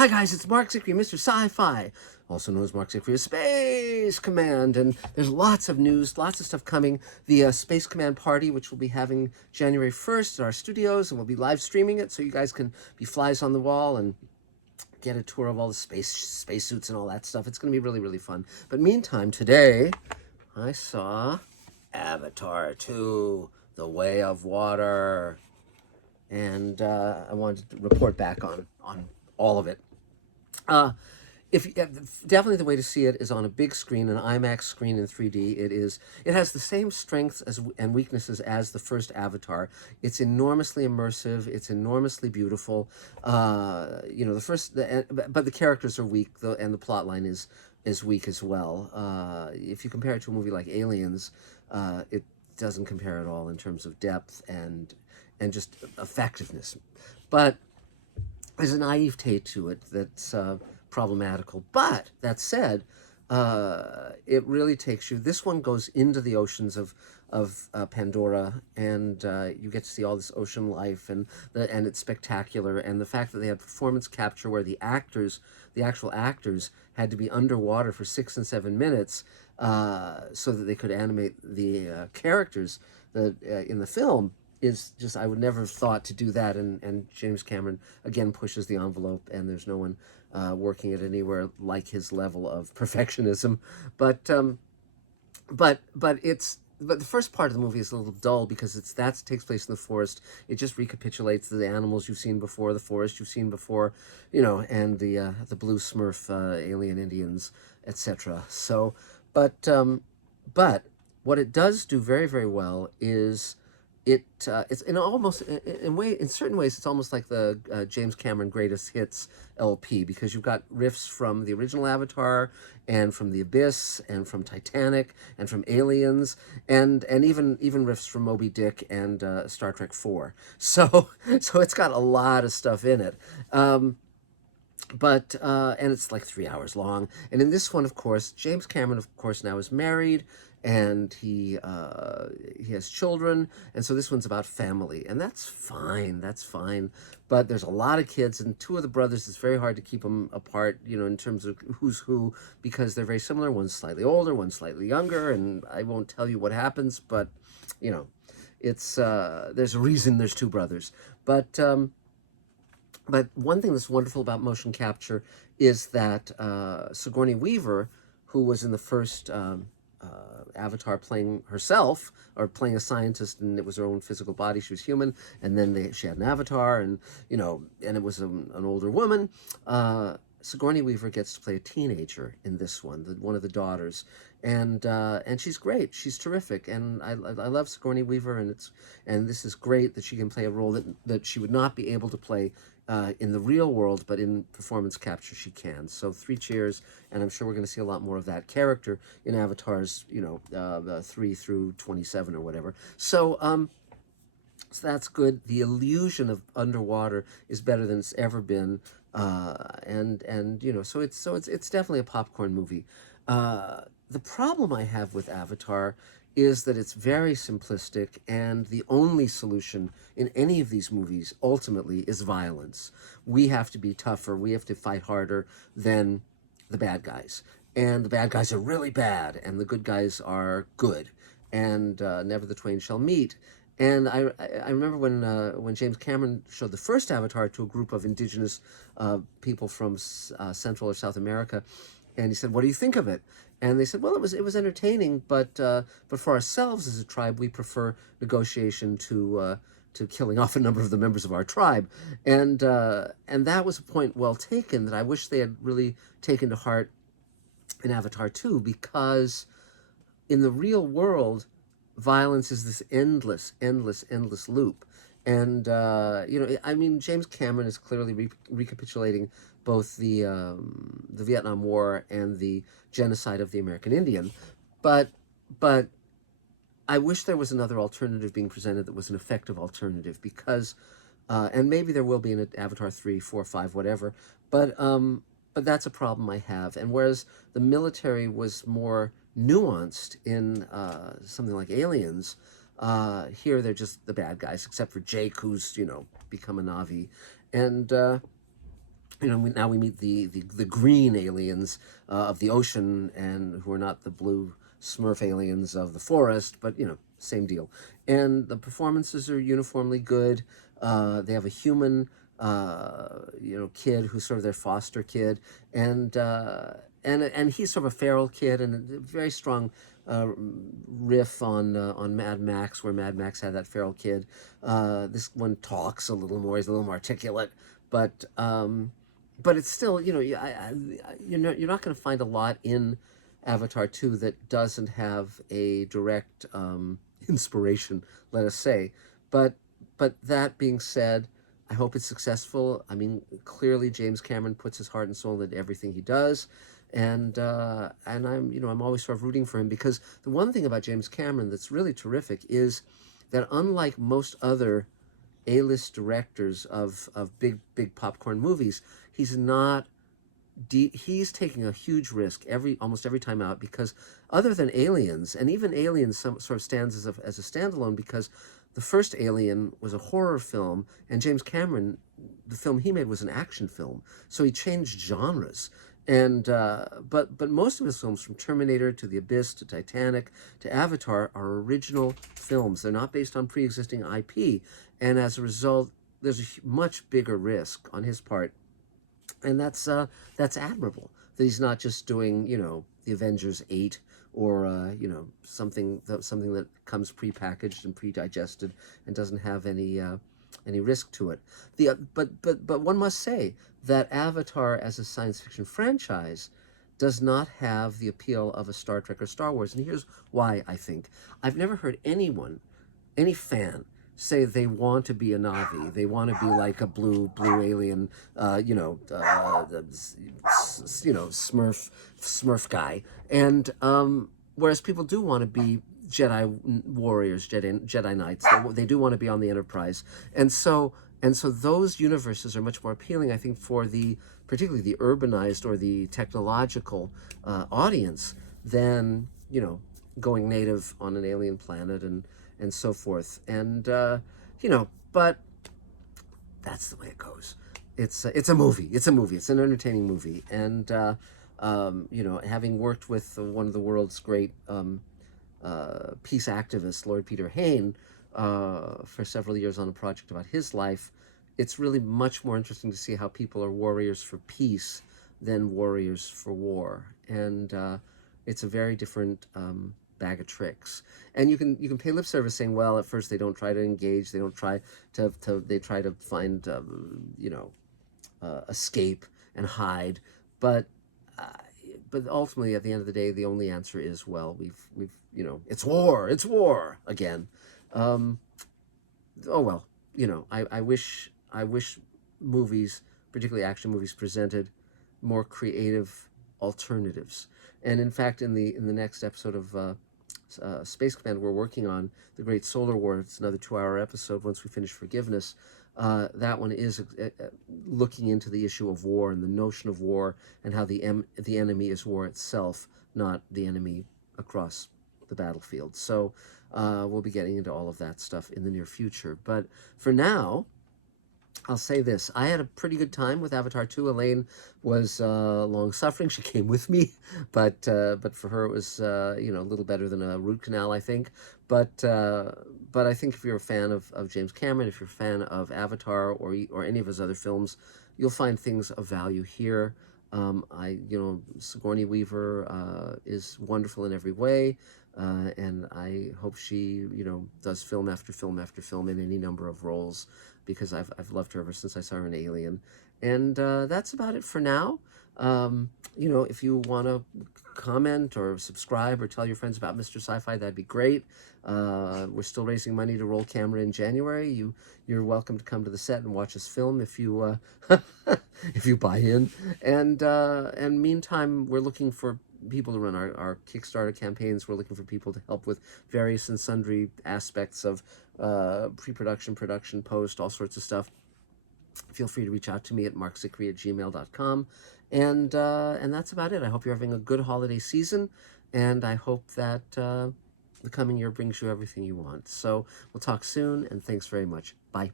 Hi guys, it's Mark Zicree, Mr. Sci-Fi, also known as Mark Zicree of Space Command, and there's lots of news, lots of stuff coming. The Space Command party, which we'll be having January 1st at our studios, and we'll be live streaming it, so you guys can be flies on the wall and get a tour of all the spacesuits and all that stuff. It's going to be really, really fun. But meantime, today, I saw Avatar 2, The Way of Water, and I wanted to report back on all of it. Uh, if definitely the way to see it is on a big screen, an IMAX screen in 3D. It has the same strengths as and weaknesses as the first Avatar. It's enormously immersive. It's enormously beautiful. But the characters are weak, and the plot line is weak as well. If you compare it to a movie like Aliens, it doesn't compare at all in terms of depth and just effectiveness. But there's a naivete to it that's problematical. But that said, it really takes you. This one goes into the oceans of Pandora, and you get to see all this ocean life, and it's spectacular. And the fact that they had performance capture where the actual actors, had to be underwater for 6 and 7 minutes, so that they could animate the characters that in the film is just, I would never have thought to do that, and James Cameron again pushes the envelope, and there's no one working at anywhere like his level of perfectionism. But the first part of the movie is a little dull because that takes place in the forest. It just recapitulates the animals you've seen before, the forest you've seen before, and the blue Smurf alien Indians, etc. So, but but what it does do very, very well is it's in certain ways it's almost like the James Cameron Greatest Hits LP, because you've got riffs from the original Avatar and from The Abyss and from Titanic and from Aliens and even riffs from Moby Dick and Star Trek 4. So so it's got a lot of stuff in it. But and it's like 3 hours long. And in this one, of course, James Cameron, of course, now is married, and he has children, and so this one's about family, and that's fine. That's fine. But there's a lot of kids, and two of the brothers, it's very hard to keep them apart, in terms of who's who, because they're very similar. One's slightly older, one's slightly younger, and I won't tell you what happens, but it's there's a reason there's two brothers. But one thing that's wonderful about motion capture is that Sigourney Weaver, who was in the first Avatar playing herself, or playing a scientist, and it was her own physical body, she was human, and then she had an avatar, and and it was an older woman. Sigourney Weaver gets to play a teenager in this one, one of the daughters, and she's great. She's terrific, and I love Sigourney Weaver, and this is great that she can play a role that she would not be able to play in the real world, but in performance capture she can. So 3 cheers, and I'm sure we're going to see a lot more of that character in Avatars, 3 through 27 or whatever. So that's good. The illusion of underwater is better than it's ever been, so it's definitely a popcorn movie. The problem I have with Avatar is that it's very simplistic, and the only solution in any of these movies ultimately is violence. We have to be tougher. We have to fight harder than the bad guys, and the bad guys are really bad, and the good guys are good, and never the twain shall meet. And I remember when James Cameron showed the first Avatar to a group of indigenous people from Central or South America, and he said, "What do you think of it?" And they said, "Well, it was entertaining, but for ourselves as a tribe, we prefer negotiation to killing off a number of the members of our tribe," and that was a point well taken that I wish they had really taken to heart in Avatar 2, because in the real world, violence is this endless loop. And I mean, James Cameron is clearly recapitulating both the Vietnam War and the genocide of the American Indian, but but I wish there was another alternative being presented that was an effective alternative, because and maybe there will be in Avatar 3, 4, 5, whatever, but that's a problem I have. And whereas the military was more nuanced in something like Aliens, here they're just the bad guys, except for Jake, who's become a Navi, and now we meet the green aliens of the ocean, and who are not the blue Smurf aliens of the forest, but same deal. And the performances are uniformly good. They have a human, kid who's sort of their foster kid, and and he's sort of a feral kid, and a very strong riff on Mad Max, where Mad Max had that feral kid. This one talks a little more; he's a little more articulate, but it's still, you're not going to find a lot in Avatar 2 that doesn't have a direct inspiration, let us say. But that being said, I hope it's successful. I mean, clearly James Cameron puts his heart and soul into everything he does, and I'm always sort of rooting for him, because the one thing about James Cameron that's really terrific is that, unlike most other A-list directors of big popcorn movies, he's not he's taking a huge risk almost every time out, because other than Aliens, and even Aliens sort of stands as a standalone, because the first Alien was a horror film, and James Cameron, the film he made, was an action film, so he changed genres. And but most of his films, from Terminator to The Abyss to Titanic to Avatar, are original films. They're not based on pre-existing IP, and as a result, there's a much bigger risk on his part, and that's admirable. That he's not just doing the Avengers 8, or something that comes prepackaged and pre-digested and doesn't have any risk to it. But one must say that Avatar as a science fiction franchise does not have the appeal of a Star Trek or Star Wars, and here's why. I think I've never heard any fan say they want to be a Navi. They want to be like a blue alien, Smurf guy. And whereas people do want to be Jedi warriors, Jedi knights. They do want to be on the Enterprise, and so those universes are much more appealing, I think, for particularly the urbanized or the technological audience, than going native on an alien planet and so forth. And but that's the way it goes. It's a movie. It's a movie. It's an entertaining movie. And having worked with one of the world's great peace activists, Lord Peter Hayne, for several years on a project about his life, it's really much more interesting to see how people are warriors for peace than warriors for war. And it's a very different bag of tricks. And you can pay lip service saying, well, at first they don't try to engage, they don't try they try to find escape and hide, but uh, ultimately, at the end of the day, the only answer is, well, we've it's war again. Um, oh well, I wish movies, particularly action movies, presented more creative alternatives. And in fact, in the next episode of Space Command, we're working on the Great Solar War. It's another 2-hour episode once we finish Forgiveness. That one is looking into the issue of war and the notion of war, and how the enemy is war itself, not the enemy across the battlefield. So we'll be getting into all of that stuff in the near future. But for now, I'll say this. I had a pretty good time with Avatar 2. Elaine was long-suffering. She came with me, but for her it was a little better than a root canal, I think. But I think if you're a fan of James Cameron, if you're a fan of Avatar, or any of his other films, you'll find things of value here. Sigourney Weaver is wonderful in every way. And I hope she, does film after film after film in any number of roles, because I've loved her ever since I saw her in Alien. And that's about it for now. If you want to comment or subscribe or tell your friends about Mr. Sci-Fi, that'd be great. We're still raising money to roll camera in January. You're welcome to come to the set and watch us film if you if you buy in. And meantime, we're looking for people to run our Kickstarter campaigns. We're looking for people to help with various and sundry aspects of pre-production, production, post, all sorts of stuff. Feel free to reach out to me at markzickery@gmail.com. And that's about it. I hope you're having a good holiday season, and I hope that the coming year brings you everything you want. So we'll talk soon, and thanks very much. Bye.